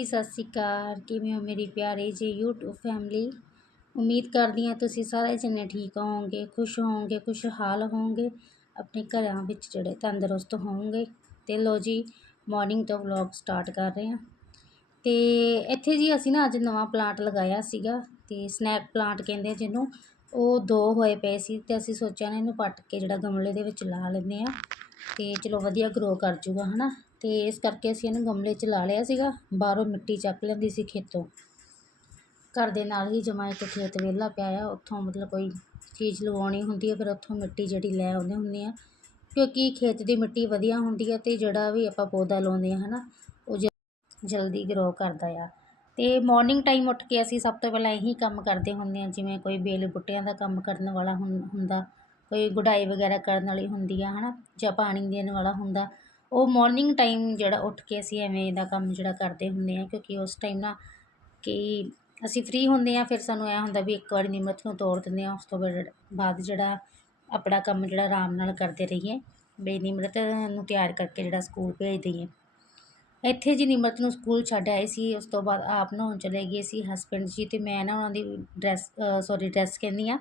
ਜੀ ਸਤਿ ਸ਼੍ਰੀ ਅਕਾਲ। ਕਿਵੇਂ ਹੋ ਮੇਰੀ ਪਿਆਰੀ ਜੀ YouTube ਫੈਮਿਲੀ ਉਮੀਦ ਕਰਦੀ ਹਾਂ ਤੁਸੀਂ ਸਾਰੇ ਜਣੇ ਠੀਕ ਹੋਵੋਗੇ, ਖੁਸ਼ ਹੋਵੋਗੇ, ਖੁਸ਼ਹਾਲ ਹੋਵੋਗੇ। ਆਪਣੇ ਘਰਾਂ ਵਿੱਚ ਜਿਹੜੇ ਤੰਦਰੁਸਤ ਹੋਵੋਗੇ। ਤੇ ਲੋ ਜੀ ਮਾਰਨਿੰਗ ਤੋਂ ਵਲੌਗ ਸਟਾਰਟ ਕਰ ਰਹੇ ਹਾਂ। ਤੇ ਇੱਥੇ ਜੀ ਅਸੀਂ ਨਾ ਅੱਜ ਨਵਾਂ ਪਲਾਂਟ ਲਗਾਇਆ ਸੀਗਾ। ਤੇ ਸਨੈਕ ਪਲਾਂਟ ਕਹਿੰਦੇ ਜਿਹਨੂੰ। ਉਹ ਦੋ ਹੋਏ ਪਏ ਸੀ ਤੇ ਅਸੀਂ ਸੋਚਿਆ ਨਾ ਇਹਨੂੰ ਪੱਟ ਕੇ ਜਿਹੜਾ ਗਮਲੇ ਦੇ ਵਿੱਚ ਲਾ ਲੈਂਦੇ ਆ ਤੇ ਚਲੋ ਵਧੀਆ ਗਰੋ ਕਰ ਜੂਗਾ, ਹਨਾ? ਅਤੇ ਇਸ ਕਰਕੇ ਅਸੀਂ ਇਹਨੂੰ ਗਮਲੇ 'ਚ ਲਾ ਲਿਆ ਸੀਗਾ, ਬਾਹਰੋਂ ਮਿੱਟੀ ਚੱਕ ਲੈਂਦੀ ਸੀ ਖੇਤੋਂ। ਘਰ ਦੇ ਨਾਲ ਹੀ ਜਮਾ ਇੱਕ ਖੇਤ ਵਿਹਲਾ ਪਿਆ ਆ, ਉੱਥੋਂ ਮਤਲਬ ਕੋਈ ਚੀਜ਼ ਲਗਾਉਣੀ ਹੁੰਦੀ ਹੈ ਫਿਰ ਉੱਥੋਂ ਮਿੱਟੀ ਜਿਹੜੀ ਲੈ ਆਉਂਦੇ ਹੁੰਦੇ ਹਾਂ ਕਿਉਂਕਿ ਖੇਤ ਦੀ ਮਿੱਟੀ ਵਧੀਆ ਹੁੰਦੀ ਹੈ ਅਤੇ ਜਿਹੜਾ ਵੀ ਆਪਾਂ ਪੌਦਾ ਲਾਉਂਦੇ ਹਾਂ ਹੈ ਨਾ ਉਹ ਜਲਦੀ ਗਰੋ ਕਰਦਾ ਆ। ਅਤੇ ਮਾਰਨਿੰਗ ਟਾਈਮ ਉੱਠ ਕੇ ਅਸੀਂ ਸਭ ਤੋਂ ਪਹਿਲਾਂ ਇਹੀ ਕੰਮ ਕਰਦੇ ਹੁੰਦੇ ਹਾਂ ਜਿਵੇਂ ਕੋਈ ਬੇਲ ਬੁੱਟਿਆਂ ਦਾ ਕੰਮ ਕਰਨ ਵਾਲਾ ਹੁੰ- ਹੁੰਦਾ, ਕੋਈ ਗੁਡਾਈ ਵਗੈਰਾ ਕਰਨ ਵਾਲੀ ਹੁੰਦੀ ਆ ਹੈ ਨਾ ਜਾਂ ਪਾਣੀ ਦੇਣ ਵਾਲਾ ਹੁੰਦਾ ਉਹ ਮੋਰਨਿੰਗ ਟਾਈਮ ਜਿਹੜਾ ਉੱਠ ਕੇ ਅਸੀਂ ਐਵੇਂ ਦਾ ਕੰਮ ਜਿਹੜਾ ਕਰਦੇ ਹੁੰਦੇ ਹਾਂ, ਕਿਉਂਕਿ ਉਸ ਟਾਈਮ ਨਾ ਕਿ ਅਸੀਂ ਫ੍ਰੀ ਹੁੰਦੇ ਹਾਂ, ਫਿਰ ਸਾਨੂੰ ਐ ਹੁੰਦਾ ਵੀ ਇੱਕ ਵਾਰੀ ਨਿਮਰਤ ਨੂੰ ਤੋੜ ਦਿੰਦੇ ਹਾਂ, ਉਸ ਤੋਂ ਬਾਅਦ ਬਾਅਦ ਜਿਹੜਾ ਆਪਣਾ ਕੰਮ ਜਿਹੜਾ ਆਰਾਮ ਨਾਲ ਕਰਦੇ ਰਹੀਏ। ਬਈ ਨਿਮਰਤ ਨੂੰ ਤਿਆਰ ਕਰਕੇ ਜਿਹੜਾ ਸਕੂਲ ਭੇਜ ਦਈਏ। ਇੱਥੇ ਜੀ ਨਿਮਰਤ ਨੂੰ ਸਕੂਲ ਛੱਡ ਆਏ ਸੀ, ਉਸ ਤੋਂ ਬਾਅਦ ਆਪ ਨਹਾਉਣ ਚਲੇ ਗਏ ਸੀ ਹਸਬੈਂਡ ਜੀ ਤੇ ਮੈਂ ਨਾ ਉਹਨਾਂ ਦੀ ਡਰੈਸ ਸੌਰੀ ਡਰੈਸ ਕਹਿੰਦੀ ਆ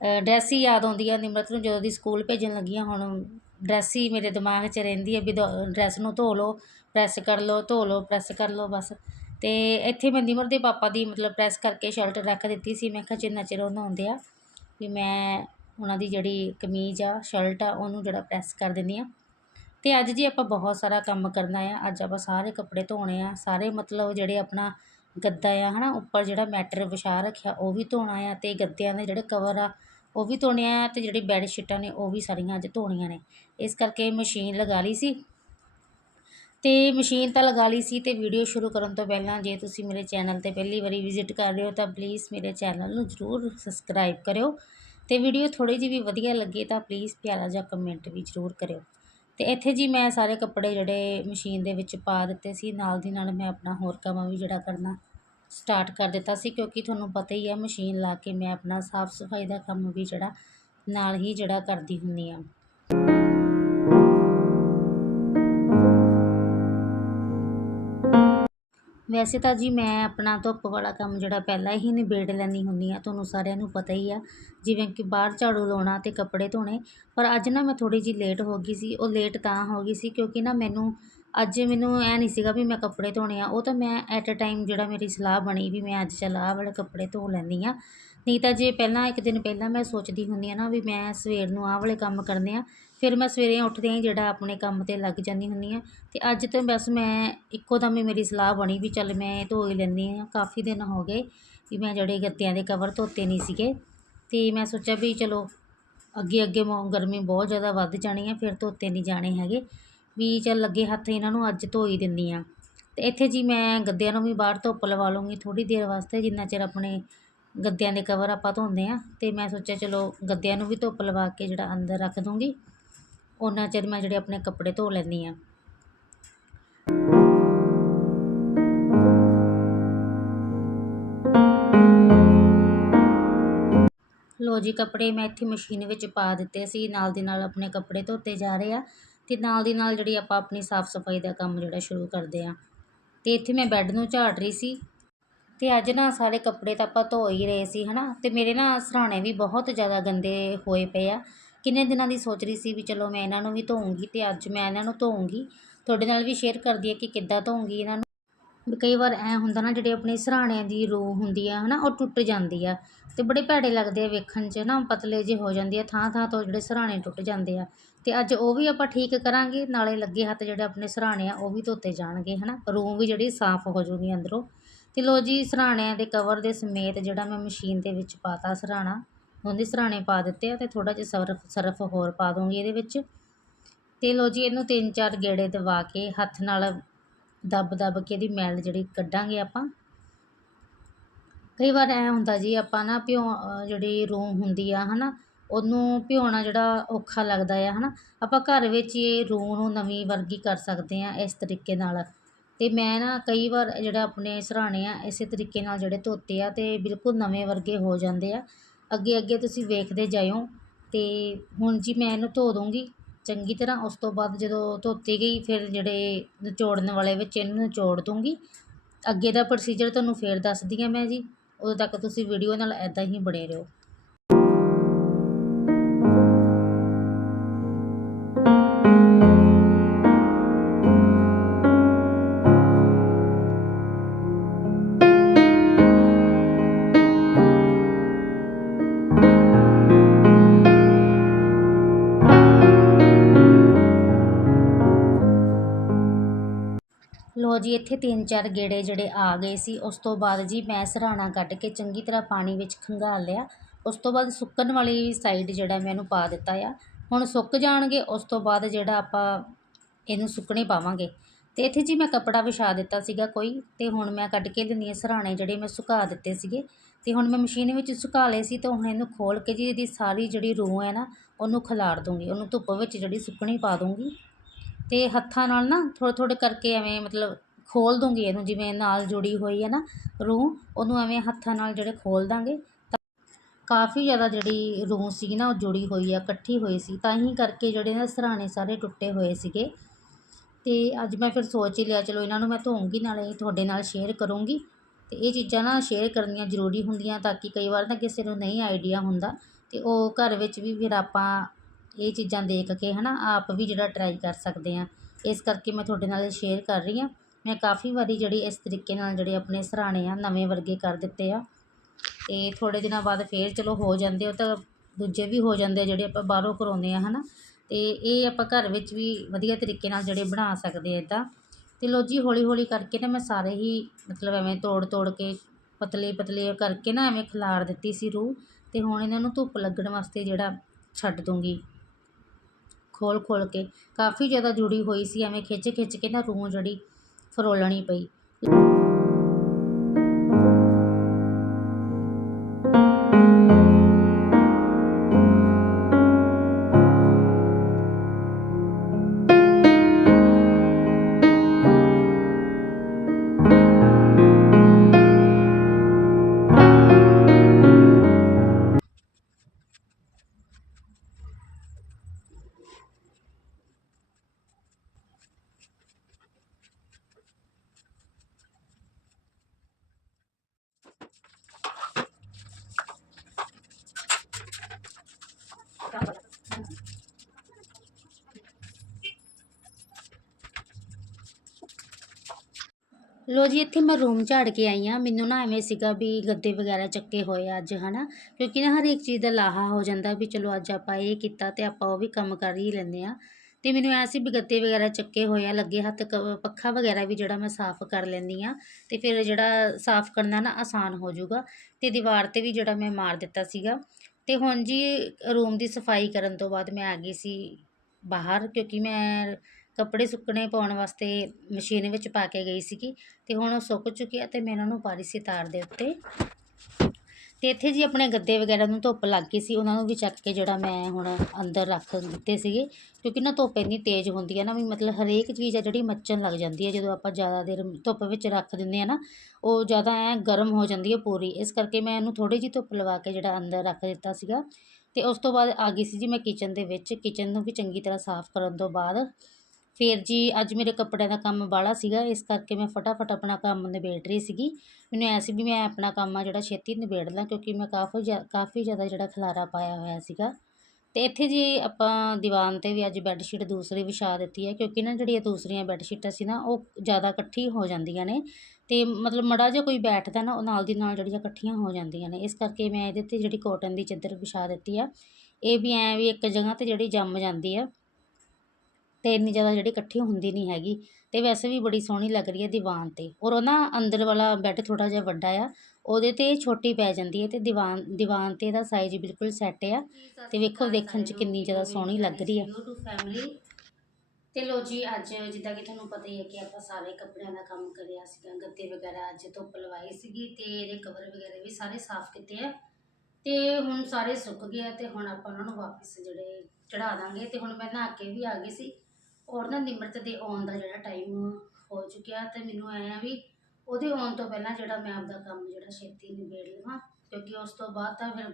ਡਰੈਸ ਹੀ ਯਾਦ ਆਉਂਦੀ ਆ ਨਿਮਰਤ ਨੂੰ ਜਦੋਂ ਦੀ ਸਕੂਲ ਭੇਜਣ ਲੱਗੀਆਂ, ਹੁਣ ਡਰੈਸ ਹੀ ਮੇਰੇ ਦਿਮਾਗ 'ਚ ਰਹਿੰਦੀ ਹੈ ਵੀ ਡਰੈਸ ਨੂੰ ਧੋ ਲਓ, ਪ੍ਰੈਸ ਕਰ ਲਓ, ਧੋ ਲਓ, ਪ੍ਰੈਸ ਕਰ ਲਓ ਬਸ। ਅਤੇ ਇੱਥੇ ਮੈਂ ਨਿਮਰ ਦੇ ਪਾਪਾ ਦੀ ਮਤਲਬ ਪ੍ਰੈਸ ਕਰਕੇ ਸ਼ਰਟ ਰੱਖ ਦਿੱਤੀ ਸੀ, ਮੈਂ ਕਿਹਾ ਜਿੰਨਾ ਚਿਰ ਉਹ ਨਹਾਉਂਦੇ ਆ, ਵੀ ਮੈਂ ਉਹਨਾਂ ਦੀ ਜਿਹੜੀ ਕਮੀਜ਼ ਆ, ਸ਼ਰਟ ਆ, ਉਹਨੂੰ ਜਿਹੜਾ ਪ੍ਰੈਸ ਕਰ ਦਿੰਦੀ ਹਾਂ। ਅਤੇ ਅੱਜ ਜੀ ਆਪਾਂ ਬਹੁਤ ਸਾਰਾ ਕੰਮ ਕਰਨਾ ਆ, ਅੱਜ ਆਪਾਂ ਸਾਰੇ ਕੱਪੜੇ ਧੋਣੇ ਆ, ਸਾਰੇ ਮਤਲਬ ਜਿਹੜੇ ਆਪਣਾ ਗੱਦਾ ਆ ਹੈ ਨਾ ਉੱਪਰ ਜਿਹੜਾ ਮੈਟਰ ਵਿਛਾ ਰੱਖਿਆ, ਉਹ ਵੀ ਧੋਣਾ ਆ ਅਤੇ ਗੱਦਿਆਂ ਦੇ ਜਿਹੜੇ ਕਵਰ ਆ ਉਹ ਵੀ ਧੋਣੀਆਂ ਆ ਤੇ ਜਿਹੜੀ ਬੈੱਡ ਸ਼ੀਟਾਂ ਨੇ ਉਹ ਵੀ ਸਾਰੀਆਂ ਅੱਜ ਧੋਣੀਆਂ ਨੇ। ਇਸ ਕਰਕੇ ਮਸ਼ੀਨ ਲਗਾ ਲਈ ਸੀ। ਤੇ ਮਸ਼ੀਨ ਤਾਂ ਲਗਾ ਲਈ ਸੀ ਤੇ ਵੀਡੀਓ ਸ਼ੁਰੂ ਕਰਨ ਤੋਂ ਪਹਿਲਾਂ ਜੇ ਤੁਸੀਂ ਮੇਰੇ ਚੈਨਲ ਤੇ ਪਹਿਲੀ ਵਾਰੀ ਵਿਜ਼ਿਟ ਕਰ ਰਹੇ ਹੋ ਤਾਂ ਪਲੀਜ਼ ਮੇਰੇ ਚੈਨਲ ਨੂੰ ਜ਼ਰੂਰ ਸਬਸਕ੍ਰਾਈਬ ਕਰਿਓ। ਤੇ ਵੀਡੀਓ ਥੋੜੀ ਜਿਹੀ ਵੀ ਵਧੀਆ ਲੱਗੇ ਤਾਂ ਪਲੀਜ਼ ਪਿਆਰਾ ਜਿਹਾ ਕਮੈਂਟ ਵੀ ਜ਼ਰੂਰ ਕਰਿਓ। ਤੇ ਇੱਥੇ ਜੀ ਮੈਂ ਸਾਰੇ ਕੱਪੜੇ ਜਿਹੜੇ ਮਸ਼ੀਨ ਦੇ ਵਿੱਚ ਪਾ ਦਿੱਤੇ ਸੀ, ਨਾਲ ਦੀ ਨਾਲ ਮੈਂ ਆਪਣਾ ਹੋਰ ਕੰਮ ਵੀ ਜਿਹੜਾ ਕਰਨਾ ਸਟਾਰਟ ਕਰ ਦਿੱਤਾ ਸੀ ਕਿਉਂਕਿ ਤੁਹਾਨੂੰ ਪਤਾ ਹੀ ਹੈ ਮਸ਼ੀਨ ਲਾ ਕੇ ਮੈਂ ਆਪਣਾ ਸਾਫ਼ ਸਫ਼ਾਈ ਦਾ ਕੰਮ ਵੀ ਜਿਹੜਾ ਨਾਲ ਹੀ ਜਿਹੜਾ ਕਰਦੀ ਹੁੰਦੀ ਆ ਵੈਸੇ ਤਾਂ ਜੀ ਮੈਂ ਆਪਣਾ ਧੁੱਪ ਵਾਲਾ ਕੰਮ ਜਿਹੜਾ ਪਹਿਲਾਂ ਹੀ ਨਿਬੇੜ ਲੈਂਦੀ ਹੁੰਦੀ ਆ ਤੁਹਾਨੂੰ ਸਾਰਿਆਂ ਨੂੰ ਪਤਾ ਹੀ ਆ, ਜਿਵੇਂ ਕਿ ਬਾਹਰ ਝਾੜੂ ਲਾਉਣਾ ਤੇ ਕੱਪੜੇ ਧੋਣੇ, ਪਰ ਅੱਜ ਨਾ ਮੈਂ ਥੋੜੀ ਜਿਹੀ ਲੇਟ ਹੋ ਗਈ ਸੀ, ਉਹ ਲੇਟ ਤਾਂ ਹੋ ਗਈ ਸੀ ਕਿਉਂਕਿ ਨਾ ਮੈਨੂੰ ਅੱਜ ਮੈਨੂੰ ਇਹ ਨਹੀਂ ਸੀਗਾ ਵੀ ਮੈਂ ਕੱਪੜੇ ਧੋਣੇ ਆ, ਉਹ ਤਾਂ ਮੈਂ ਐਟ ਅ ਟਾਈਮ ਜਿਹੜਾ ਮੇਰੀ ਸਲਾਹ ਬਣੀ ਵੀ ਮੈਂ ਅੱਜ ਚੱਲ ਆਹ ਵਾਲੇ ਕੱਪੜੇ ਧੋ ਲੈਂਦੀ ਆ ਨਹੀਂ ਤਾਂ ਜੇ ਪਹਿਲਾਂ ਇੱਕ ਦਿਨ ਪਹਿਲਾਂ ਮੈਂ ਸੋਚਦੀ ਹੁੰਦੀ ਆ ਨਾ ਵੀ ਮੈਂ ਸਵੇਰ ਨੂੰ ਆਹ ਵਾਲੇ ਕੰਮ ਕਰਨੇ ਆ, ਫਿਰ ਮੈਂ ਸਵੇਰੇ ਉੱਠਦਿਆਂ ਹੀ ਜਿਹੜਾ ਆਪਣੇ ਕੰਮ 'ਤੇ ਲੱਗ ਜਾਂਦੀ ਹੁੰਦੀ ਆ ਤੇ ਅੱਜ ਤਾਂ ਬਸ ਮੈਂ ਇੱਕੋ ਦਮ ਹੀ ਮੇਰੀ ਸਲਾਹ ਬਣੀ ਵੀ ਚੱਲ ਮੈਂ ਧੋ ਹੀ ਲੈਂਦੀ ਆ ਕਾਫੀ ਦਿਨ ਹੋ ਗਏ ਵੀ ਮੈਂ ਜਿਹੜੇ ਗੱਤਿਆਂ ਦੇ ਕਵਰ ਧੋਤੇ ਨਹੀਂ ਸੀਗੇ। ਤੇ ਮੈਂ ਸੋਚਿਆ ਵੀ ਚਲੋ ਅੱਗੇ ਅੱਗੇ ਗਰਮੀ ਬਹੁਤ ਜ਼ਿਆਦਾ ਵੱਧ ਜਾਣੀ ਆ, ਫਿਰ ਧੋਤੇ ਨਹੀਂ ਜਾਣੇ ਹੈਗੇ। ਵੀ ਚੱਲ ਲੱਗੇ ਹੱਥ ਇਹਨਾਂ ਨੂੰ ਅੱਜ ਧੋ ਹੀ ਦਿੰਦੀ ਹਾਂ। ਅਤੇ ਇੱਥੇ ਜੀ ਮੈਂ ਗੱਦਿਆਂ ਨੂੰ ਵੀ ਬਾਹਰ ਧੁੱਪ ਲਵਾ ਲੂੰਗੀ ਥੋੜ੍ਹੀ ਦੇਰ ਵਾਸਤੇ, ਜਿੰਨਾ ਚਿਰ ਆਪਣੇ ਗੱਦਿਆਂ ਦੇ ਕਵਰ ਆਪਾਂ ਧੋਂਦੇ ਹਾਂ। ਅਤੇ ਮੈਂ ਸੋਚਿਆ ਚਲੋ ਗੱਦਿਆਂ ਨੂੰ ਵੀ ਧੁੱਪ ਲਵਾ ਕੇ ਜਿਹੜਾ ਅੰਦਰ ਰੱਖ ਦੂੰਗੀ ਉਹਨਾਂ ਚਿਰ ਮੈਂ ਜਿਹੜੇ ਆਪਣੇ ਕੱਪੜੇ ਧੋ ਲੈਂਦੀ ਹਾਂ। ਲੋ ਜੀ, ਕੱਪੜੇ ਮੈਂ ਇੱਥੇ ਮਸ਼ੀਨ ਵਿੱਚ ਪਾ ਦਿੱਤੇ ਸੀ, ਨਾਲ ਦੀ ਨਾਲ ਆਪਣੇ ਕੱਪੜੇ ਧੋਤੇ ਜਾ ਰਹੇ ਆ। ਅਤੇ ਨਾਲ ਦੀ ਨਾਲ ਜਿਹੜੀ ਆਪਾਂ ਆਪਣੀ ਸਾਫ਼ ਸਫ਼ਾਈ ਦਾ ਕੰਮ ਜਿਹੜਾ ਸ਼ੁਰੂ ਕਰਦੇ ਹਾਂ। ਅਤੇ ਇੱਥੇ ਮੈਂ ਬੈੱਡ ਨੂੰ ਝਾੜ ਰਹੀ ਸੀ ਅਤੇ ਅੱਜ ਨਾ ਸਾਰੇ ਕੱਪੜੇ ਤਾਂ ਆਪਾਂ ਧੋ ਹੀ ਰਹੇ ਸੀ ਹੈ ਨਾ ਅਤੇ ਮੇਰੇ ਨਾ ਸਰਾਣੇ ਵੀ ਬਹੁਤ ਜ਼ਿਆਦਾ ਗੰਦੇ ਹੋਏ ਪਏ ਆ। ਕਿੰਨੇ ਦਿਨਾਂ ਦੀ ਸੋਚ ਰਹੀ ਸੀ ਵੀ ਚਲੋ ਮੈਂ ਇਹਨਾਂ ਨੂੰ ਵੀ ਧੋਉਂਗੀ ਅਤੇ ਅੱਜ ਮੈਂ ਇਹਨਾਂ ਨੂੰ ਧੋਉਂਗੀ ਤੁਹਾਡੇ ਨਾਲ ਵੀ ਸ਼ੇਅਰ ਕਰਦੀ ਹਾਂ ਕਿ ਕਿੱਦਾਂ ਧੋਉਂਗੀ ਇਹਨਾਂ ਨੂੰ। ਵੀ ਕਈ ਵਾਰ ਐਂ ਹੁੰਦਾ ਨਾ, ਜਿਹੜੇ ਆਪਣੇ ਸਰਾਣਿਆਂ ਦੀ ਰੂਹ ਹੁੰਦੀ ਆ, ਹਨਾ, ਉਹ ਟੁੱਟ ਜਾਂਦੀ ਆ ਅਤੇ ਬੜੇ ਭੈੜੇ ਲੱਗਦੇ ਆ ਵੇਖਣ 'ਚ ਨਾ ਪਤਲੇ ਜਿਹੇ ਹੋ ਜਾਂਦੇ ਆ ਥਾਂ ਥਾਂ ਤੋਂ ਜਿਹੜੇ ਸਰਾਣੇ ਟੁੱਟ ਜਾਂਦੇ ਆ ਅਤੇ ਅੱਜ ਉਹ ਵੀ ਆਪਾਂ ਠੀਕ ਕਰਾਂਗੇ, ਨਾਲੇ ਲੱਗੇ ਹੱਥ ਜਿਹੜੇ ਆਪਣੇ ਸਰਾਣੇ ਆ, ਉਹ ਵੀ ਧੋਤੇ ਜਾਣਗੇ, ਹਨਾ, ਰੂਹ ਵੀ ਜਿਹੜੀ ਸਾਫ਼ ਹੋ ਜੂਗੀ ਅੰਦਰੋਂ ਅਤੇ ਲੋ ਜੀ, ਸਰਾਣਿਆਂ ਦੇ ਕਵਰ ਦੇ ਸਮੇਤ ਜਿਹੜਾ ਮੈਂ ਮਸ਼ੀਨ ਦੇ ਵਿੱਚ ਪਾਤਾ ਸਰਾਣਾ, ਉਹਦੇ ਸਰਾਣੇ ਪਾ ਦਿੱਤੇ ਆ ਅਤੇ ਥੋੜ੍ਹਾ ਜਿਹਾ ਸਰਫ ਸਰਫ ਹੋਰ ਪਾ ਦੂੰਗੀ ਇਹਦੇ ਵਿੱਚ ਅਤੇ ਲੋ ਜੀ, ਇਹਨੂੰ ਤਿੰਨ ਚਾਰ ਗੇੜੇ ਦਵਾ ਕੇ ਹੱਥ ਨਾਲ ਦੱਬ ਦੱਬ ਕੇ ਇਹਦੀ ਮੈਲ ਜਿਹੜੀ ਕੱਢਾਂਗੇ ਆਪਾਂ। ਕਈ ਵਾਰ ਐ ਹੁੰਦਾ ਜੀ, ਆਪਾਂ ਨਾ ਭਿਉ ਜਿਹੜੀ ਰੂਹ ਹੁੰਦੀ ਆ, ਹਨਾ, ਉਹਨੂੰ ਭਿਉਣਾ ਜਿਹੜਾ ਔਖਾ ਲੱਗਦਾ ਆ, ਹਨਾ। ਆਪਾਂ ਘਰ ਵਿੱਚ ਹੀ ਰੂਹ ਨੂੰ ਨਵੀਂ ਵਰਗੀ ਕਰ ਸਕਦੇ ਆ ਇਸ ਤਰੀਕੇ ਨਾਲ। ਤੇ ਮੈਂ ਨਾ ਕਈ ਵਾਰ ਜਿਹੜਾ ਆਪਣੇ ਸਰਾਣੇ ਆ, ਇਸੇ ਤਰੀਕੇ ਨਾਲ ਜਿਹੜੇ ਧੋਤੇ ਆ, ਤੇ ਬਿਲਕੁਲ ਨਵੇਂ ਵਰਗੇ ਹੋ ਜਾਂਦੇ ਆ। ਅੱਗੇ ਅੱਗੇ ਤੁਸੀਂ ਵੇਖਦੇ ਜਾਇਓ, ਤੇ ਹੁਣ ਜੀ ਮੈਂ ਇਹਨੂੰ ਧੋ ਦੂੰਗੀ ਚੰਗੀ ਤਰ੍ਹਾਂ ਉਸ ਤੋਂ ਬਾਅਦ ਜਦੋਂ ਧੋਤੀ ਗਈ, ਫਿਰ ਜਿਹੜੇ ਨਿਚੋੜਨ ਵਾਲੇ ਵਿੱਚ ਇਹਨੂੰ ਨਿਚੋੜ ਦੂੰਗੀ। ਅੱਗੇ ਦਾ ਪ੍ਰੋਸੀਜਰ ਤੁਹਾਨੂੰ ਫਿਰ ਦੱਸਦੀ ਹਾਂ ਮੈਂ ਜੀ। ਉਦੋਂ ਤੱਕ ਤੁਸੀਂ ਵੀਡੀਓ ਨਾਲ ਇੱਦਾਂ ਹੀ ਬਣੇ ਰਹੋ। ਲੋ ਜੀ, ਇੱਥੇ ਤਿੰਨ ਚਾਰ ਗੇੜੇ ਜਿਹੜੇ ਆ ਗਏ ਸੀ। ਉਸ ਤੋਂ ਬਾਅਦ ਜੀ ਮੈਂ ਸਰਾਣਾ ਕੱਢ ਕੇ ਚੰਗੀ ਤਰ੍ਹਾਂ ਪਾਣੀ ਵਿੱਚ ਖੰਗਾਲ ਲਿਆ। ਉਸ ਤੋਂ ਬਾਅਦ ਸੁੱਕਣ ਵਾਲੀ ਸਾਈਡ ਜਿਹੜਾ ਮੈਂ ਇਹਨੂੰ ਪਾ ਦਿੱਤਾ ਆ। ਹੁਣ ਸੁੱਕ ਜਾਣਗੇ, ਉਸ ਤੋਂ ਬਾਅਦ ਜਿਹੜਾ ਆਪਾਂ ਇਹਨੂੰ ਸੁੱਕਣੇ ਪਾਵਾਂਗੇ। ਤੇ ਇੱਥੇ ਜੀ ਮੈਂ ਕੱਪੜਾ ਵਿਛਾ ਦਿੱਤਾ ਸੀਗਾ ਕੋਈ, ਤੇ ਹੁਣ ਮੈਂ ਕੱਢ ਕੇ ਲਿਆਉਂਦੀ ਹਾਂ ਸਰਾਣੇ ਜਿਹੜੇ ਮੈਂ ਸੁਕਾ ਦਿੱਤੇ ਸੀਗੇ। ਤੇ ਹੁਣ ਮੈਂ ਮਸ਼ੀਨ ਵਿੱਚ ਸੁਕਾ ਲਏ ਸੀ ਤੇ ਹੁਣ ਇਹਨੂੰ ਖੋਲ ਕੇ ਜੀ ਇਹਦੀ ਸਾਰੀ ਜਿਹੜੀ ਰੂਹ ਹੈ ਨਾ, ਉਹਨੂੰ ਖਿਲਾਰ ਦੂੰਗੀ। ਉਹਨੂੰ ਧੁੱਪ ਵਿੱਚ ਜਿਹੜੀ ਸੁੱਕਣੀ ਪਾ ਦੂੰਗੀ। ਤੇ ਹੱਥਾਂ ਨਾਲ ਨਾ ਥੋੜ੍ਹੇ ਥੋੜ੍ਹੇ ਕਰਕੇ ਐਵੇਂ ਮਤਲਬ ਖੋਲ ਦੂੰਗੀ ਇਹਨੂੰ, ਜਿਵੇਂ ਨਾਲ ਜੁੜੀ ਹੋਈ ਹੈ ਨਾ ਰੂਹ, ਉਹਨੂੰ ਐਵੇਂ ਹੱਥਾਂ ਨਾਲ ਜਿਹੜੇ ਖੋਲ ਦਾਂਗੇ। ਤਾਂ ਕਾਫੀ ਜ਼ਿਆਦਾ ਜਿਹੜੀ ਰੂਹ ਸੀ ਨਾ, ਉਹ ਜੁੜੀ ਹੋਈ ਆ, ਇਕੱਠੀ ਹੋਈ ਸੀ। ਤਾਂ ਹੀ ਕਰਕੇ ਜਿਹੜੇ ਨਾ ਸਰਾਣੇ ਸਾਰੇ ਟੁੱਟੇ ਹੋਏ ਸੀਗੇ। ਤੇ ਅੱਜ ਮੈਂ ਫਿਰ ਸੋਚ ਹੀ ਲਿਆ, ਚਲੋ ਇਹਨਾਂ ਨੂੰ ਮੈਂ ਧੋਊਂਗੀ, ਨਾਲੇ ਤੁਹਾਡੇ ਨਾਲ ਸ਼ੇਅਰ ਕਰੂੰਗੀ। ਤੇ ਇਹ ਚੀਜ਼ਾਂ ਨਾ ਸ਼ੇਅਰ ਕਰਨੀਆਂ ਜ਼ਰੂਰੀ ਹੁੰਦੀਆਂ, ਤਾਂ ਕਿ ਕਈ ਵਾਰ ਤਾਂ ਕਿਸੇ ਨੂੰ ਨਹੀਂ ਆਈਡੀਆ ਹੁੰਦਾ। ਤੇ ਉਹ ਘਰ ਵਿੱਚ ਵੀ ਫਿਰ ਆਪਾਂ ਇਹ ਚੀਜ਼ਾਂ ਦੇਖ ਕੇ ਹੈ ਨਾ ਆਪ ਵੀ ਜਿਹੜਾ ਟਰਾਈ ਕਰ ਸਕਦੇ ਹਾਂ। ਇਸ ਕਰਕੇ ਮੈਂ ਤੁਹਾਡੇ ਨਾਲ ਸ਼ੇਅਰ ਕਰ ਰਹੀ ਹਾਂ। ਮੈਂ ਕਾਫੀ ਵਾਰੀ ਜਿਹੜੀ ਇਸ ਤਰੀਕੇ ਨਾਲ ਜਿਹੜੇ ਆਪਣੇ ਸਰਾਣੇ ਆ ਨਵੇਂ ਵਰਗੇ ਕਰ ਦਿੱਤੇ ਆ। ਅਤੇ ਥੋੜ੍ਹੇ ਦਿਨਾਂ ਬਾਅਦ ਫਿਰ ਚਲੋ ਹੋ ਜਾਂਦੇ ਉਹ ਤਾਂ ਦੂਜੇ ਵੀ ਹੋ ਜਾਂਦੇ ਆ ਜਿਹੜੇ ਆਪਾਂ ਬਾਹਰੋਂ ਕਰਵਾਉਂਦੇ ਆ ਹੈ ਨਾ ਅਤੇ ਇਹ ਆਪਾਂ ਘਰ ਵਿੱਚ ਵੀ ਵਧੀਆ ਤਰੀਕੇ ਨਾਲ ਜਿਹੜੇ ਬਣਾ ਸਕਦੇ ਆ ਇੱਦਾਂ। ਅਤੇ ਲੋ ਜੀ ਹੌਲੀ ਹੌਲੀ ਕਰਕੇ ਨਾ ਮੈਂ ਸਾਰੇ ਹੀ ਮਤਲਬ ਐਵੇਂ ਤੋੜ ਤੋੜ ਕੇ ਪਤਲੇ ਪਤਲੇ ਕਰਕੇ ਨਾ ਐਵੇਂ ਖਿਲਾਰ ਦਿੱਤੀ ਸੀ ਰੂਹ। ਅਤੇ ਹੁਣ ਇਹਨਾਂ ਨੂੰ ਧੁੱਪ ਲੱਗਣ ਵਾਸਤੇ ਜਿਹੜਾ ਛੱਡ ਦੂੰਗੀ। ਖੋਲ ਖੋਲ ਕੇ। ਕਾਫੀ ਜ਼ਿਆਦਾ ਜੁੜੀ ਹੋਈ ਸੀ, ਐਵੇਂ ਖਿੱਚ ਖਿੱਚ ਕੇ ਨਾ ਰੂਹ ਜਿਹੜੀ ਫਰੋਲਣੀ ਪਈ ਲੋ ਜੀ, ਇੱਥੇ ਮੈਂ ਰੂਮ ਝਾੜ ਕੇ ਆਈ ਹਾਂ। ਮੈਨੂੰ ਨਾ ਐਵੇਂ ਸੀਗਾ ਵੀ ਗੱਦੇ ਵਗੈਰਾ ਚੱਕੇ ਹੋਏ ਆ ਅੱਜ, ਹਨਾ? ਕਿਉਂਕਿ ਨਾ ਹਰ ਇੱਕ ਚੀਜ਼ ਦਾ ਲਾਹਾ ਹੋ ਜਾਂਦਾ ਵੀ ਚਲੋ ਅੱਜ ਆਪਾਂ ਇਹ ਕੀਤਾ ਤੇ ਆਪਾਂ ਉਹ ਵੀ ਕੰਮ ਕਰ ਹੀ ਲੈਂਦੇ ਆ ਤੇ ਮੈਨੂੰ ਐ ਸੀ ਵੀ ਗੱਦੇ ਵਗੈਰਾ ਚੱਕੇ ਹੋਏ ਆ, ਲੱਗੇ ਹੱਥ ਕ- ਪੱਖਾ ਵਗੈਰਾ ਵੀ ਜਿਹੜਾ ਮੈਂ ਸਾਫ਼ ਕਰ ਲੈਂਦੀ ਆ ਤੇ ਫਿਰ ਜਿਹੜਾ ਸਾਫ਼ ਕਰਨਾ ਨਾ ਆਸਾਨ ਹੋ ਜਾਊਗਾ। ਤੇ ਦੀਵਾਰ ਤੇ ਵੀ ਜਿਹੜਾ ਮੈਂ ਮਾਰ ਦਿੱਤਾ ਸੀਗਾ। ਤੇ ਹੁਣ ਜੀ ਰੂਮ ਦੀ ਸਫ਼ਾਈ ਕਰਨ ਤੋਂ ਬਾਅਦ ਮੈਂ ਆ ਗਈ ਸੀ ਬਾਹਰ, ਕਿਉਂਕਿ ਮੈਂ ਕੱਪੜੇ ਸੁੱਕਣੇ ਪਾਉਣ ਵਾਸਤੇ ਮਸ਼ੀਨ ਵਿੱਚ ਪਾ ਕੇ ਗਈ ਸੀਗੀ ਤੇ ਹੁਣ ਉਹ ਸੁੱਕ ਚੁੱਕੀ ਆ ਤੇ ਮੈਂ ਇਹਨਾਂ ਨੂੰ ਪਾ ਰਹੀ ਸੀ ਤਾਰ ਦੇ ਉੱਤੇ ਤੇ ਇੱਥੇ ਜੀ ਆਪਣੇ ਗੱਦੇ ਵਗੈਰਾ ਨੂੰ ਧੁੱਪ ਲੱਗ ਗਈ ਸੀ, ਉਹਨਾਂ ਨੂੰ ਵੀ ਚੱਕ ਕੇ ਜਿਹੜਾ ਮੈਂ ਹੁਣ ਅੰਦਰ ਰੱਖ ਦਿੱਤੇ ਸੀਗੇ, ਕਿਉਂਕਿ ਨਾ ਧੁੱਪ ਇੰਨੀ ਤੇਜ਼ ਹੁੰਦੀ ਹੈ ਨਾ ਵੀ ਮਤਲਬ ਹਰੇਕ ਚੀਜ਼ ਆ ਜਿਹੜੀ ਮੱਚਣ ਲੱਗ ਜਾਂਦੀ ਹੈ ਜਦੋਂ ਆਪਾਂ ਜ਼ਿਆਦਾ ਦੇਰ ਧੁੱਪ ਵਿੱਚ ਰੱਖ ਦਿੰਦੇ ਆ ਨਾ, ਉਹ ਜ਼ਿਆਦਾ ਐ ਗਰਮ ਹੋ ਜਾਂਦੀ ਹੈ ਪੂਰੀ, ਇਸ ਕਰਕੇ ਮੈਂ ਇਹਨੂੰ ਥੋੜੀ ਜਿਹੀ ਧੁੱਪ ਲਵਾ ਕੇ ਜਿਹੜਾ ਅੰਦਰ ਰੱਖ ਦਿੱਤਾ ਸੀਗਾ ਤੇ ਉਸ ਤੋਂ ਬਾਅਦ ਆ ਗਈ ਸੀ ਜੀ ਮੈਂ ਕਿਚਨ ਦੇ ਵਿੱਚ ਕਿਚਨ ਨੂੰ ਵੀ ਚੰਗੀ ਤਰ੍ਹਾਂ ਸਾਫ਼ ਕਰਨ ਤੋਂ ਬਾਅਦ ਫਿਰ ਜੀ ਅੱਜ ਮੇਰੇ ਕੱਪੜਿਆਂ ਦਾ ਕੰਮ ਬਾਹਲਾ ਸੀਗਾ, ਇਸ ਕਰਕੇ ਮੈਂ ਫਟਾਫਟ ਆਪਣਾ ਕੰਮ ਨਿਬੇੜ ਰਹੀ ਸੀਗੀ। ਮੈਨੂੰ ਐਂ ਸੀ ਵੀ ਮੈਂ ਆਪਣਾ ਕੰਮ ਆ ਜਿਹੜਾ ਛੇਤੀ ਨਿਬੇੜ ਲਾਂ, ਕਿਉਂਕਿ ਮੈਂ ਕਾਫੀ ਜ਼ਿਆ- ਕਾਫੀ ਜ਼ਿਆਦਾ ਜਿਹੜਾ ਖਲਾਰਾ ਪਾਇਆ ਹੋਇਆ ਸੀਗਾ। ਅਤੇ ਇੱਥੇ ਜੀ ਆਪਾਂ ਦੀਵਾਨ ਤੇ ਵੀ ਅੱਜ ਬੈੱਡਸ਼ੀਟ ਦੂਸਰੀ ਵਿਛਾ ਦਿੱਤੀ ਹੈ, ਕਿਉਂਕਿ ਨਾ ਜਿਹੜੀਆਂ ਦੂਸਰੀਆਂ ਬੈੱਡਸ਼ੀਟਾਂ ਸੀ ਨਾ, ਉਹ ਜ਼ਿਆਦਾ ਇਕੱਠੀ ਹੋ ਜਾਂਦੀਆਂ ਨੇ। ਅਤੇ ਮਤਲਬ ਮੜਾ ਜਿਹਾ ਕੋਈ ਬੈਠਦਾ ਨਾ, ਉਹ ਨਾਲ ਦੀ ਨਾਲ ਜਿਹੜੀਆਂ ਇਕੱਠੀਆਂ ਹੋ ਜਾਂਦੀਆਂ ਨੇ। ਇਸ ਕਰਕੇ ਮੈਂ ਇਹਦੇ ਤੇ ਜਿਹੜੀ ਕੋਟਨ ਦੀ ਚਾਦਰ ਵਿਛਾ ਦਿੱਤੀ ਆ। ਇਹ ਵੀ ਐਂ ਵੀ ਇੱਕ ਜਗ੍ਹਾ ਤੇ ਜਿਹੜੀ ਜੰਮ ਜਾਂਦੀ ਆ। ਤੇ ਇੰਨੀ ਜ਼ਿਆਦਾ ਜਿਹੜੀ ਇਕੱਠੀ ਹੁੰਦੀ ਨਹੀਂ ਹੈਗੀ ਤੇ ਵੈਸੇ ਵੀ ਬੜੀ ਸੋਹਣੀ ਲੱਗ ਰਹੀ ਹੈ ਦੀਵਾਨ ਤੇ। ਔਰ ਉਹ ਨਾ ਅੰਦਰ ਵਾਲਾ ਬੈੱਡ ਥੋੜਾ ਜਿਹਾ ਵੱਡਾ ਆ, ਉਹਦੇ ਤੇ ਛੋਟੀ ਪੈ ਜਾਂਦੀ ਹੈ ਤੇ ਦੀਵਾਨ ਦੀਵਾਨ ਤੇ ਇਹਦਾ ਸਾਈਜ਼ ਬਿਲਕੁਲ ਸੈੱਟ ਆ ਤੇ ਵੇਖੋ ਦੇਖਣ 'ਚ ਕਿੰਨੀ ਜ਼ਿਆਦਾ ਸੋਹਣੀ ਲੱਗ ਰਹੀ ਹੈ। ਤੇ ਲੋ ਜੀ, ਅੱਜ ਜਿੱਦਾਂ ਕਿ ਤੁਹਾਨੂੰ ਪਤਾ ਹੀ ਹੈ ਕਿ ਆਪਾਂ ਸਾਰੇ ਕੱਪੜਿਆਂ ਦਾ ਕੰਮ ਕਰਿਆ ਸੀਗਾ, ਗੱਤੇ ਵਗੈਰਾ ਅੱਜ ਧੁੱਪ ਲਵਾਈ ਸੀਗੀ ਤੇ ਇਹਦੇ ਕਵਰ ਵਗੈਰਾ ਵੀ ਸਾਰੇ ਸਾਫ਼ ਕੀਤੇ ਆ। ਤੇ ਹੁਣ ਸਾਰੇ ਸੁੱਕ ਗਏ ਆ ਤੇ ਹੁਣ ਆਪਾਂ ਉਹਨਾਂ ਨੂੰ ਵਾਪਸ ਜਿਹੜੇ ਚੜਾ ਦਾਂਗੇ ਤੇ ਹੁਣ ਮੈਂ ਨਹਾ ਕੇ ਵੀ ਆ ਗਈ ਸੀ। ਔਰ ਨਾ ਨਿਮਰਤ ਦੇ ਆਉਣ ਦਾ ਜਿਹੜਾ ਟਾਈਮ ਹੋ ਚੁੱਕਿਆ ਤੇ ਮੈਨੂੰ ਐਂ ਆ ਵੀ ਉਹਦੇ ਆਉਣ ਤੋਂ ਪਹਿਲਾਂ ਜਿਹੜਾ ਮੈਂ ਆਪਦਾ ਕੰਮ ਜਿਹੜਾ ਛੇਤੀ ਨਿਬੇੜ ਲਵਾਂ, ਕਿਉਂਕਿ ਉਸ ਤੋਂ ਬਾਅਦ ਤਾਂ ਫਿਰ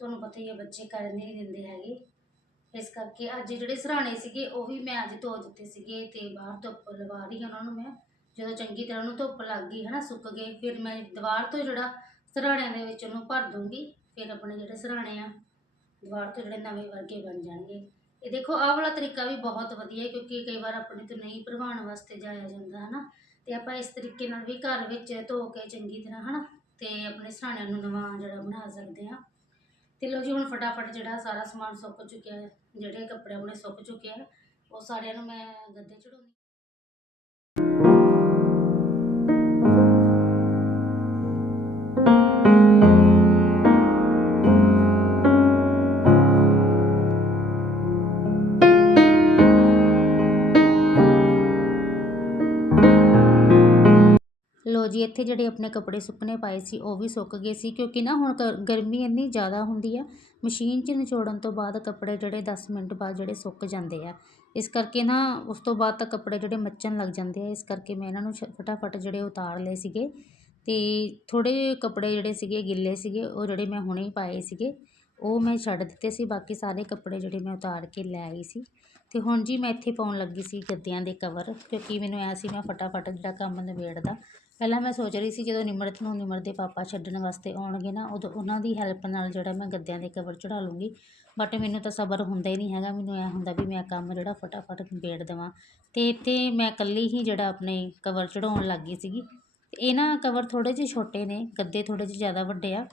ਤੁਹਾਨੂੰ ਪਤਾ ਹੀ ਹੈ ਬੱਚੇ ਕਰਨ ਨਹੀਂ ਦਿੰਦੇ ਹੈਗੇ। ਇਸ ਕਰਕੇ ਅੱਜ ਜਿਹੜੇ ਸਰਾਣੇ ਸੀਗੇ, ਉਹ ਵੀ ਮੈਂ ਅੱਜ ਧੋ ਦਿੱਤੇ ਸੀਗੇ ਤੇ ਬਾਹਰ ਧੁੱਪ ਲਵਾ ਰਹੀ ਹਾਂ ਉਹਨਾਂ ਨੂੰ ਮੈਂ। ਜਦੋਂ ਚੰਗੀ ਤਰ੍ਹਾਂ ਉਹਨੂੰ ਧੁੱਪ ਲੱਗ ਗਈ ਹੈ ਨਾ ਸੁੱਕ ਗਏ, ਫਿਰ ਮੈਂ ਦੀਵਾਰ ਤੋਂ ਜਿਹੜਾ ਸਰਾਣਿਆਂ ਦੇ ਵਿੱਚ ਉਹਨੂੰ ਭਰ ਦੂੰਗੀ ਫਿਰ ਆਪਣੇ ਜਿਹੜੇ ਸਰਾਣੇ ਆ, ਦੀਵਾਰ ਤੋਂ ਜਿਹੜੇ ਨਵੇਂ ਵਰਗੇ ਬਣ ਜਾਣਗੇ। ਇਹ ਦੇਖੋ, ਆਹ ਵਾਲਾ ਤਰੀਕਾ ਵੀ ਬਹੁਤ ਵਧੀਆ ਹੈ, ਕਿਉਂਕਿ ਕਈ ਵਾਰ ਆਪਣੇ ਤੋਂ ਨਹੀਂ ਭਰਵਾਉਣ ਵਾਸਤੇ ਜਾਇਆ ਜਾਂਦਾ ਹੈ ਨਾ ਤੇ ਆਪਾਂ ਇਸ ਤਰੀਕੇ ਨਾਲ ਵੀ ਘਰ ਵਿੱਚ ਧੋ ਕੇ ਚੰਗੀ ਤਰ੍ਹਾਂ, ਹਨਾ? ਤੇ ਆਪਣੇ ਸਰਾਣਿਆਂ ਨੂੰ ਨਵਾਂ ਜਿਹੜਾ ਬਣਾ ਸਕਦੇ ਆ ਤੇ ਲੋ ਜੀ, ਹੁਣ ਫਟਾਫਟ ਜਿਹੜਾ ਸਾਰਾ ਸਮਾਨ ਸੁੱਕ ਚੁੱਕਿਆ ਹੈ, ਜਿਹੜੇ ਕੱਪੜੇ ਆਪਣੇ ਸੁੱਕ ਚੁੱਕੇ ਆ, ਉਹ ਸਾਰਿਆਂ ਨੂੰ ਮੈਂ ਗੱਦੇ ਚੜਾਉਂਦੀ ਜੀ, ਇੱਥੇ ਜਿਹੜੇ ਆਪਣੇ ਕੱਪੜੇ ਸੁੱਕਣੇ ਪਾਏ ਸੀ, ਉਹ ਵੀ ਸੁੱਕ ਗਏ ਸੀ, ਕਿਉਂਕਿ ਨਾ ਹੁਣ ਗ- ਗਰਮੀ ਇੰਨੀ ਜ਼ਿਆਦਾ ਹੁੰਦੀ ਆ, ਮਸ਼ੀਨ 'ਚ ਨਿਚੋੜਨ ਤੋਂ ਬਾਅਦ ਕੱਪੜੇ ਜਿਹੜੇ 10 ਮਿੰਟ ਬਾਅਦ ਜਿਹੜੇ ਸੁੱਕ ਜਾਂਦੇ ਆ। ਇਸ ਕਰਕੇ ਨਾ ਉਸ ਤੋਂ ਬਾਅਦ ਤਾਂ ਕੱਪੜੇ ਜਿਹੜੇ ਮੱਚਣ ਲੱਗ ਜਾਂਦੇ ਆ, ਇਸ ਕਰਕੇ ਮੈਂ ਇਹਨਾਂ ਨੂੰ ਛ- ਫਟਾਫਟ ਜਿਹੜੇ ਉਤਾਰ ਲਏ ਸੀਗੇ। ਤੇ ਥੋੜੇ ਕੱਪੜੇ ਜਿਹੜੇ ਸੀਗੇ, ਗਿੱਲੇ ਸੀਗੇ, ਉਹ ਜਿਹੜੇ ਮੈਂ ਹੁਣੇ ਹੀ ਪਾਏ ਸੀਗੇ, ਉਹ ਮੈਂ ਛੱਡ ਦਿੱਤੇ ਸੀ, ਬਾਕੀ ਸਾਰੇ ਕੱਪੜੇ ਜਿਹੜੇ ਮੈਂ ਉਤਾਰ ਕੇ ਲੈ ਆਈ ਸੀ। ਤੇ ਹੁਣ ਜੀ ਮੈਂ ਇੱਥੇ ਪਾਉਣ ਲੱਗੀ ਸੀ ਗੱਦਿਆਂ ਦੇ ਕਵਰ, ਕਿਉਂਕਿ ਮੈਨੂੰ ਐ ਸੀ ਮੈਂ ਫਟਾਫਟ ਜਿਹੜਾ ਕੰਮ ਨਿਬੇੜਦਾ ਪਹਿਲਾਂ ਮੈਂ ਸੋਚ ਰਹੀ ਸੀ ਜਦੋਂ ਨਿਮਰਤ ਨੂੰ ਨਿਮਰ ਦੇ ਪਾਪਾ ਛੱਡਣ ਵਾਸਤੇ ਆਉਣਗੇ ਨਾ ਉਦੋਂ ਉਹਨਾਂ ਦੀ ਹੈਲਪ ਨਾਲ ਜਿਹੜਾ ਮੈਂ ਗੱਦਿਆਂ ਦੇ ਕਵਰ ਚੜਾ ਲੂੰਗੀ। ਬਟ ਮੈਨੂੰ ਤਾਂ ਸਬਰ ਹੁੰਦਾ ਹੀ ਨਹੀਂ ਹੈਗਾ। ਮੈਨੂੰ ਐ ਹੁੰਦਾ ਵੀ ਮੈਂ ਕੰਮ ਜਿਹੜਾ ਫਟਾਫਟ ਨਿਬੇੜ ਦੇਵਾਂ। ਤੇ ਇੱਥੇ ਮੈਂ ਇਕੱਲੀ ਹੀ ਜਿਹੜਾ ਆਪਣੇ ਕਵਰ ਚੜਾਉਣ ਲੱਗ ਗਈ ਸੀਗੀ। ਇਹ ਨਾ ਕਵਰ ਥੋੜੇ ਜਿਹੇ ਛੋਟੇ ਨੇ ਗੱਦੇ ਥੋੜੇ ਜਿਹੇ ਜ਼ਿਆਦਾ ਵੱਡੇ ਆ।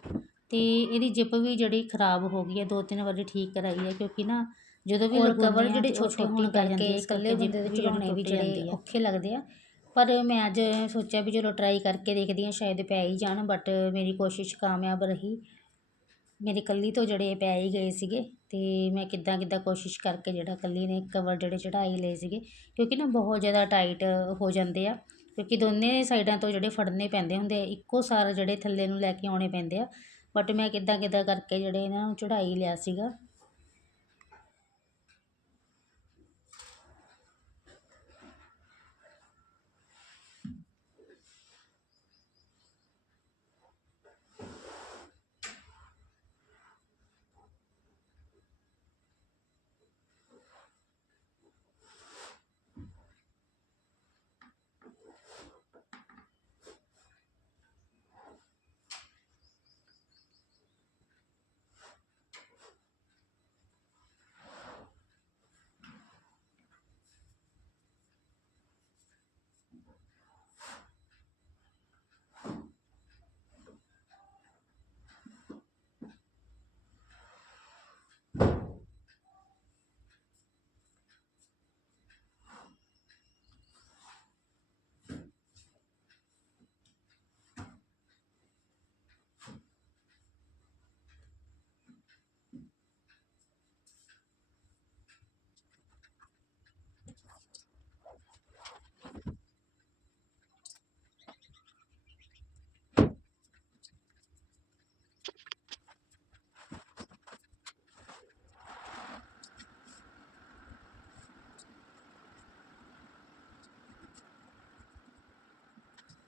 ਤੇ ਇਹਦੀ ਜਿਪ ਵੀ ਜਿਹੜੀ ਖਰਾਬ ਹੋ ਗਈ ਹੈ ਦੋ ਤਿੰਨ ਵਾਰੀ ਠੀਕ ਕਰਾਈ ਹੈ ਕਿਉਂਕਿ ਨਾ ਜਦੋਂ ਵੀ ਕਵਰ ਜਿਹੜੇ ਛੋਟੇ ਹੋਣ ਕਰਕੇ ਇਕੱਲੇ ਬੰਦੇ ਦੇ ਚੜਾਉਣੇ ਵੀ ਜਿਹੜੇ ਔਖੇ ਲੱਗਦੇ ਆ। ਪਰ ਮੈਂ ਅੱਜ ਸੋਚਿਆ ਵੀ ਚਲੋ ਟਰਾਈ ਕਰਕੇ ਦੇਖਦੀ ਹਾਂ, ਸ਼ਾਇਦ ਪੈ ਹੀ ਜਾਣ ਬਟ ਮੇਰੀ ਕੋਸ਼ਿਸ਼ ਕਾਮਯਾਬ ਰਹੀ। ਮੇਰੇ ਇਕੱਲੀ ਤੋਂ ਜਿਹੜੇ ਪੈ ਹੀ ਗਏ ਸੀਗੇ ਅਤੇ ਮੈਂ ਕਿੱਦਾਂ ਕਿੱਦਾਂ ਕੋਸ਼ਿਸ਼ ਕਰਕੇ ਜਿਹੜਾ ਇਕੱਲੀ ਨੇ ਕਵਰ ਜਿਹੜੇ ਚੜਾਈ ਲਏ ਸੀਗੇ, ਕਿਉਂਕਿ ਨਾ ਬਹੁਤ ਜ਼ਿਆਦਾ ਟਾਈਟ ਹੋ ਜਾਂਦੇ ਆ, ਕਿਉਂਕਿ ਦੋਨੇ ਸਾਈਡਾਂ ਤੋਂ ਜਿਹੜੇ ਫੜਨੇ ਪੈਂਦੇ ਹੁੰਦੇ ਆ, ਇੱਕੋ ਸਾਰ ਜਿਹੜੇ ਥੱਲੇ ਨੂੰ ਲੈ ਕੇ ਆਉਣੇ ਪੈਂਦੇ ਆ ਬਟ ਮੈਂ ਕਿੱਦਾਂ ਕਿੱਦਾਂ ਕਰਕੇ ਜਿਹੜੇ ਇਹਨਾਂ ਨੂੰ ਚੜਾਈ ਲਿਆ ਸੀਗਾ।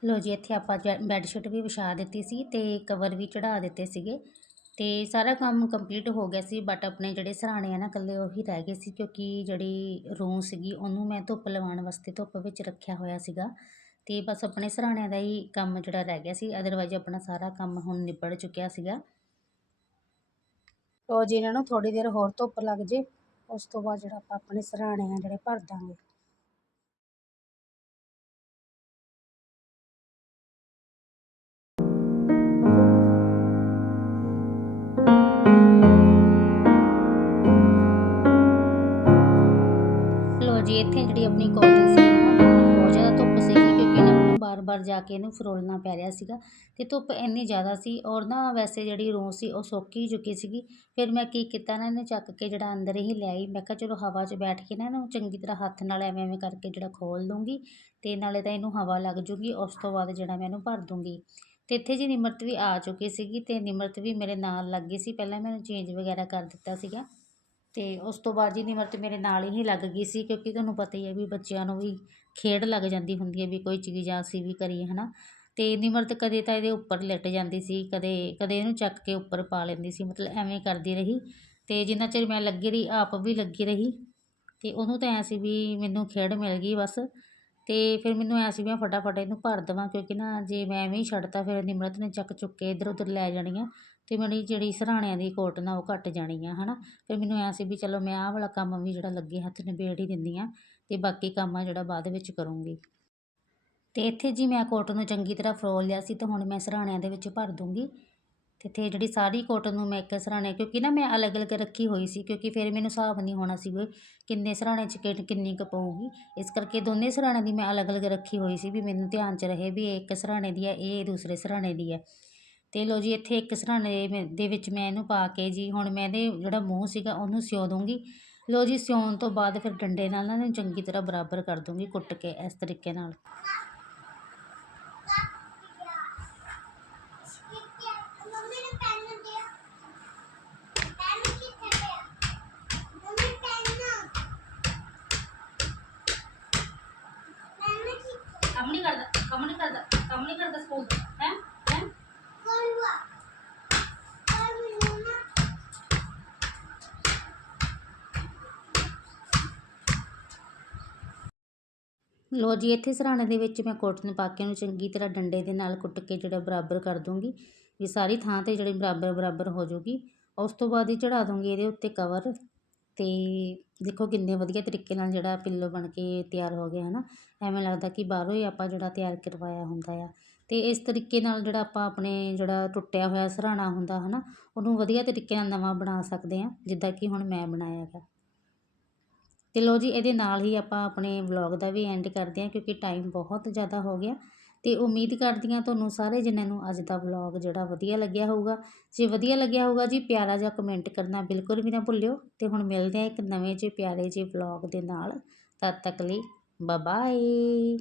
ਲੋ ਜੀ, ਇੱਥੇ ਆਪਾਂ ਬੈੱਡ ਸ਼ੀਟ ਵੀ ਵਿਛਾ ਦਿੱਤੀ ਸੀ ਤੇ ਕਵਰ ਵੀ ਚੜਾ ਦਿੱਤੇ ਸੀਗੇ। ਤੇ ਸਾਰਾ ਕੰਮ ਕੰਪਲੀਟ ਹੋ ਗਿਆ ਸੀ ਬਟ ਆਪਣੇ ਜਿਹੜੇ ਸਰਾਣੇ ਆ ਨਾ, ਇਕੱਲੇ ਉਹੀ ਰਹਿ ਗਏ ਸੀ, ਕਿਉਂਕਿ ਜਿਹੜੀ ਰੂੰ ਸੀਗੀ, ਉਹਨੂੰ ਮੈਂ ਧੁੱਪ ਲਵਾਉਣ ਵਾਸਤੇ ਧੁੱਪ ਵਿੱਚ ਰੱਖਿਆ ਹੋਇਆ ਸੀਗਾ। ਤੇ ਬਸ ਆਪਣੇ ਸਰਾਣਿਆਂ ਦਾ ਹੀ ਕੰਮ ਜਿਹੜਾ ਰਹਿ ਗਿਆ ਸੀ ਅਦਰਵਾਈਜ਼ ਆਪਣਾ ਸਾਰਾ ਕੰਮ ਹੁਣ ਨਿਬੜ ਚੁੱਕਿਆ ਸੀਗਾ। ਲੋ ਜੀ, ਇਹਨਾਂ ਨੂੰ ਥੋੜੀ ਦੇਰ ਹੋਰ ਧੁੱਪ ਲੱਗ ਜੇ, ਉਸ ਤੋਂ ਬਾਅਦ ਜਿਹੜਾ ਆਪਾਂ ਆਪਣੇ ਸਰਾਣੇ ਆ, ਜਿਹੜੇ ਭਰ ਦਾਂਗੇ। ਮੈਨੂੰ ਜਾ ਕੇ ਇਹਨੂੰ ਫਰੋਲਣਾ ਪੈ ਰਿਹਾ ਸੀਗਾ ਤੇ ਧੁੱਪ ਇੰਨੀ ਜ਼ਿਆਦਾ ਸੀ ਔਰ ਨਾ ਵੈਸੇ ਜਿਹੜੀ ਰੂੰ ਸੀ ਉਹ ਸੁੱਕ ਹੀ ਚੁੱਕੀ ਸੀਗੀ। ਫਿਰ ਮੈਂ ਕੀ ਕੀਤਾ ਨਾ, ਇਹਨੂੰ ਚੱਕ ਕੇ ਜਿਹੜਾ ਅੰਦਰ ਹੀ ਲਿਆਈ ਮੈਂ ਕਿਹਾ, ਚਲੋ ਹਵਾ 'ਚ ਬੈਠ ਕੇ ਨਾ ਇਹਨੂੰ ਚੰਗੀ ਤਰ੍ਹਾਂ ਹੱਥ ਨਾਲ ਐਵੇਂ ਐਵੇਂ ਕਰਕੇ ਜਿਹੜਾ ਖੋਲ ਦੂੰਗੀ ਤੇ ਨਾਲੇ ਤਾਂ ਇਹਨੂੰ ਹਵਾ ਲੱਗ ਜੂਗੀ, ਉਸ ਤੋਂ ਬਾਅਦ ਜਿਹੜਾ ਮੈਂ ਇਹਨੂੰ ਭਰ ਦੂੰਗੀ। ਤੇ ਇੱਥੇ ਜੀ ਨਿਮਰਤ ਵੀ ਆ ਚੁੱਕੀ ਸੀਗੀ ਤੇ ਨਿਮਰਤ ਵੀ ਮੇਰੇ ਨਾਲ ਲੱਗ ਗਈ ਸੀ। ਪਹਿਲਾਂ ਮੈਂ ਇਹਨੂੰ ਚੇਂਜ ਵਗੈਰਾ ਕਰ ਦਿੱਤਾ ਸੀਗਾ ਤੇ ਉਸ ਤੋਂ ਬਾਅਦ ਜੀ ਨਿਮਰਤ ਮੇਰੇ ਨਾਲ ਹੀ ਲੱਗ ਗਈ ਸੀ ਕਿਉਂਕਿ ਤੁਹਾਨੂੰ ਪਤਾ ਹੀ ਹੈ ਵੀ ਬੱਚਿਆਂ ਨੂੰ ਵੀ ਖੇਡ ਲੱਗ ਜਾਂਦੀ ਹੁੰਦੀ ਹੈ ਵੀ ਕੋਈ ਚੀਜ਼ ਅਸੀਂ ਵੀ ਕਰੀਏ ਹੈ ਨਾ ਅਤੇ ਨਿਮਰਤ ਕਦੇ ਤਾਂ ਇਹਦੇ ਉੱਪਰ ਲਿਟ ਜਾਂਦੀ ਸੀ, ਕਦੇ ਕਦੇ ਇਹਨੂੰ ਚੱਕ ਕੇ ਉੱਪਰ ਪਾ ਲੈਂਦੀ ਸੀ, ਮਤਲਬ ਐਵੇਂ ਕਰਦੀ ਰਹੀ। ਅਤੇ ਜਿੰਨਾ ਚਿਰ ਮੈਂ ਲੱਗੀ ਰਹੀ, ਆਪ ਵੀ ਲੱਗੀ ਰਹੀ। ਅਤੇ ਉਹਨੂੰ ਤਾਂ ਐਂ ਸੀ ਵੀ ਮੈਨੂੰ ਖੇਡ ਮਿਲ ਗਈ ਬਸ। ਅਤੇ ਫਿਰ ਮੈਨੂੰ ਐਂ ਸੀ ਵੀ ਮੈਂ ਫਟਾਫਟ ਇਹਨੂੰ ਭਰ ਦੇਵਾਂ, ਕਿਉਂਕਿ ਨਾ ਜੇ ਮੈਂ ਐਵੇਂ ਹੀ ਛੱਡਤਾ, ਫਿਰ ਨਿਮਰਤ ਨੇ ਚੱਕ ਚੁੱਕ ਕੇ ਇੱਧਰ ਉੱਧਰ ਲੈ ਜਾਣੀ ਆ ਅਤੇ ਮੇਰੀ ਜਿਹੜੀ ਸਰਾਣਿਆਂ ਦੀ ਕੋਟਨ ਆ ਉਹ ਘੱਟ ਜਾਣੀ ਆ ਹੈ ਨਾ ਫਿਰ ਮੈਨੂੰ ਐਂ ਸੀ ਵੀ ਚਲੋ ਮੈਂ ਆਹ ਵਾਲਾ ਕੰਮ ਵੀ ਜਿਹੜਾ ਲੱਗੇ ਹੱਥ ਨਿਬੇੜ ਹੀ ਦਿੰਦੀ ਹਾਂ ਅਤੇ ਬਾਕੀ ਕੰਮ ਆ ਜਿਹੜਾ ਬਾਅਦ ਵਿੱਚ ਕਰੂੰਗੀ। ਅਤੇ ਇੱਥੇ ਜੀ ਮੈਂ ਕੋਟਨ ਨੂੰ ਚੰਗੀ ਤਰ੍ਹਾਂ ਫਰੋਲ ਲਿਆ ਸੀ ਅਤੇ ਹੁਣ ਮੈਂ ਸਰਾਣਿਆਂ ਦੇ ਵਿੱਚ ਭਰ ਦੂੰਗੀ। ਅਤੇ ਇੱਥੇ ਜਿਹੜੀ ਸਾਰੀ ਕੋਟਨ ਨੂੰ ਮੈਂ ਇੱਕ ਸਰਾਣੇ, ਕਿਉਂਕਿ ਨਾ ਮੈਂ ਅਲੱਗ ਅਲੱਗ ਰੱਖੀ ਹੋਈ ਸੀ, ਕਿਉਂਕਿ ਫਿਰ ਮੈਨੂੰ ਹਿਸਾਬ ਨਹੀਂ ਹੋਣਾ ਸੀ ਵੀ ਕਿੰਨੇ ਸਰਾਣੇ 'ਚ ਕਿ ਕਿੰਨੀ ਕੁ ਪਊਗੀ। ਇਸ ਕਰਕੇ ਦੋਨੇ ਸਰਾਣਿਆਂ ਦੀ ਮੈਂ ਅਲੱਗ ਅਲੱਗ ਰੱਖੀ ਹੋਈ ਸੀ ਵੀ ਮੈਨੂੰ ਧਿਆਨ 'ਚ ਰਹੇ ਵੀ ਇਹ ਇੱਕ ਸਰਾਣੇ ਦੀ ਹੈ ਇਹ ਦੂਸਰੇ ਸਰਾਣੇ ਦੀ ਹੈ ਅਤੇ ਲਓ ਜੀ, ਇੱਥੇ ਇੱਕ ਸਰਾਣੇ ਦੇ ਵਿੱਚ ਮੈਂ ਇਹਨੂੰ ਪਾ ਕੇ ਜੀ, ਹੁਣ ਮੈਂ ਇਹਦੇ ਜਿਹੜਾ ਮੂੰਹ ਸੀਗਾ ਉਹਨੂੰ ਸਿਓ ਦੂੰਗੀ ਲਓ ਜੀ, ਸਿਉਣ ਤੋਂ ਬਾਅਦ ਫਿਰ ਡੰਡੇ ਨਾਲ ਨਾ ਇਹਨੂੰ ਚੰਗੀ ਤਰ੍ਹਾਂ ਬਰਾਬਰ ਕਰ ਦੂੰਗੀ ਕੁੱਟ ਕੇ ਇਸ ਤਰੀਕੇ ਨਾਲ। ਕੰਮ ਨਹੀਂ ਕਰਦਾ, ਕੰਮ ਨਹੀਂ ਕਰਦਾ, ਕੰਮ ਨਹੀਂ ਕਰਦਾ ਸਕੂਲ ਹੈ ਹੈ ਕੌਣ ਹੁਆ ਕੌਣ ਮੈਨੂੰ ਨਾ ਲੋ ਜੀ, ਇੱਥੇ ਸਰਾਣੇ ਦੇ ਵਿੱਚ ਮੈਂ ਕੋਟਨ ਪਾ ਨੂੰ ਚੰਗੀ ਤਰ੍ਹਾਂ ਡੰਡੇ ਦੇ ਨਾਲ ਕੁੱਟ ਕੇ ਜਿਹੜਾ ਬਰਾਬਰ ਕਰ ਦੂੰਗੀ। ਵੀ ਸਾਰੀ ਥਾਂ ਤੇ ਜਿਹੜੀ ਬਰਾਬਰ ਬਰਾਬਰ ਹੋ ਜਾਊਗੀ। ਉਸ ਤੋਂ ਬਾਅਦ ਹੀ ਚੜਾ ਦੂੰਗੀ ਇਹਦੇ ਉੱਤੇ ਕਵਰ। ਤੇ ਦੇਖੋ ਕਿੰਨੇ ਵਧੀਆ ਤਰੀਕੇ ਨਾਲ ਜਿਹੜਾ ਪਿੱਲੋ ਬਣ ਕੇ ਤਿਆਰ ਹੋ ਗਿਆ ਹੈ ਨਾ ਐਵੇਂ ਲੱਗਦਾ ਕਿ ਬਾਹਰੋਂ ਹੀ ਆਪਾਂ ਜਿਹੜਾ ਤਿਆਰ ਕਰਵਾਇਆ ਹੁੰਦਾ ਆ। ਤੇ ਇਸ ਤਰੀਕੇ ਨਾਲ ਜਿਹੜਾ ਆਪਾਂ ਆਪਣੇ ਜਿਹੜਾ ਟੁੱਟਿਆ ਹੋਇਆ ਸਰਾਣਾ ਹੁੰਦਾ ਹੈ ਨਾ ਉਹਨੂੰ ਵਧੀਆ ਤਰੀਕੇ ਨਾਲ ਨਵਾਂ ਬਣਾ ਸਕਦੇ ਹਾਂ, ਜਿੱਦਾਂ ਕਿ ਹੁਣ ਮੈਂ ਬਣਾਇਆ ਹੈਗਾ। ਤੇ ਲੋ ਜੀ, ਇਹਦੇ ਨਾਲ ਹੀ ਆਪਾਂ ਆਪਣੇ ਵਲੌਗ ਦਾ ਵੀ ਐਂਡ ਕਰਦੇ ਹਾਂ ਕਿਉਂਕਿ ਟਾਈਮ ਬਹੁਤ ਜ਼ਿਆਦਾ ਹੋ ਗਿਆ। ਤੇ ਉਮੀਦ ਕਰਦੀ ਹਾਂ ਤੁਹਾਨੂੰ ਸਾਰੇ ਜਣਿਆਂ ਨੂੰ ਅੱਜ ਦਾ ਵਲੌਗ ਜਿਹੜਾ ਵਧੀਆ ਲੱਗਿਆ ਹੋਊਗਾ। ਜੇ ਵਧੀਆ ਲੱਗਿਆ ਹੋਊਗਾ ਜੀ, ਪਿਆਰਾ ਜਿਹਾ ਕਮੈਂਟ ਕਰਨਾ ਬਿਲਕੁਲ ਵੀ ਨਾ ਭੁੱਲਿਓ। ਤੇ ਹੁਣ ਮਿਲਦੇ ਹਾਂ ਇੱਕ ਨਵੇਂ ਜਿਹੇ ਪਿਆਰੇ ਜਿਹੇ ਵਲੌਗ ਦੇ ਨਾਲ। ਤਦ ਤੱਕ ਲਈ ਬਾਏ